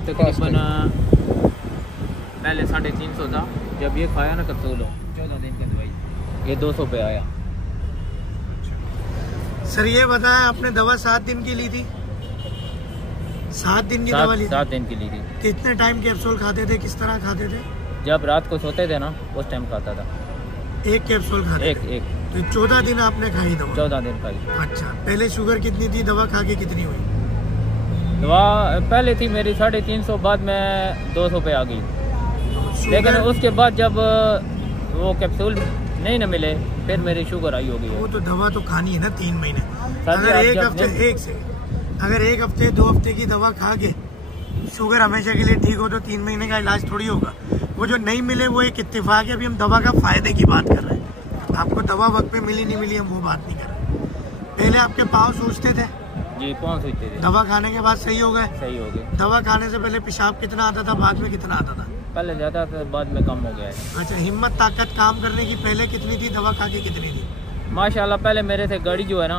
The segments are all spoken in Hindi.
तकरीबन पहले 350 था, जब ये खाया ना कैप्सूल 14 दिन की दवाई, ये 200 पे आया। सर ये बताया आपने दवा 7 दिन की ली थी? 7 दिन की दवा ली थी? 7 दिन की ली थी। कितने टाइम कैप्सूल खाते थे, किस तरह खाते थे? जब रात को सोते थे ना उस टाइम खाता था। एक कैप्सूल खाते थे? एक। तो 14 दिन आपने खाई दवा? 14 दिन खाई। अच्छा, पहले शुगर कितनी थी, दवा खा के कितनी हुई? दवा पहले थी मेरी 350, बाद में 200 पे आ गई। लेकिन उसके बाद जब वो कैप्सूल नहीं न मिले फिर मेरी शुगर आई होगी। वो तो दवा तो खानी है ना 3 महीने। अगर एक हफ्ते 2 हफ्ते की दवा खा के शुगर हमेशा के लिए ठीक हो तो 3 महीने का इलाज थोड़ी होगा। वो जो नहीं मिले वो एक इत्तेफाक है। अभी हम दवा का फायदे की बात कर रहे हैं। आपको दवा वक्त पे मिली नहीं मिली हम वो बात नहीं कर रहे। पहले आपके पाँव सूजते थे? जी, पाँव सूजते थे। दवा खाने के बाद सही हो गए? सही हो गए। दवा खाने से पहले पेशाब कितना आता था, बाद में कितना आता था? पहले ज्यादा था, बाद में कम हो गया है। अच्छा, हिम्मत ताकत काम करने की पहले कितनी थी, दवा खा के कितनी थी? माशाल्लाह पहले मेरे से गाड़ी जो है ना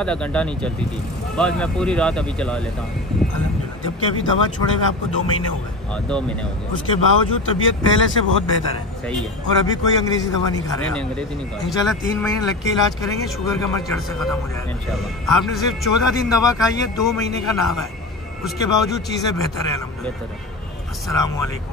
आधा घंटा नहीं चलती थी, बाद में पूरी रात अभी चला लेता हूँ। अल्हम्दुलिल्लाह। जबकि अभी दवा छोड़े हुए आपको 2 महीने हो गए? हाँ, 2 महीने हो गए। उसके बावजूद तबीयत पहले से बहुत बेहतर है? सही है। और अभी कोई अंग्रेजी दवा नहीं खा रहे? नहीं, अंग्रेजी नहीं खा रहे। इंशाल्लाह 3 महीने लग के इलाज करेंगे, शुगर का मर्ज जड़ से खत्म हो जाएगा इंशाल्लाह। आपने सिर्फ 14 दिन दवा खाई है, 2 महीने का नाम है, उसके बावजूद चीजें बेहतर है अल्हम्दुलिल्लाह। बेहतर है। अस्सलामु अलैकुम।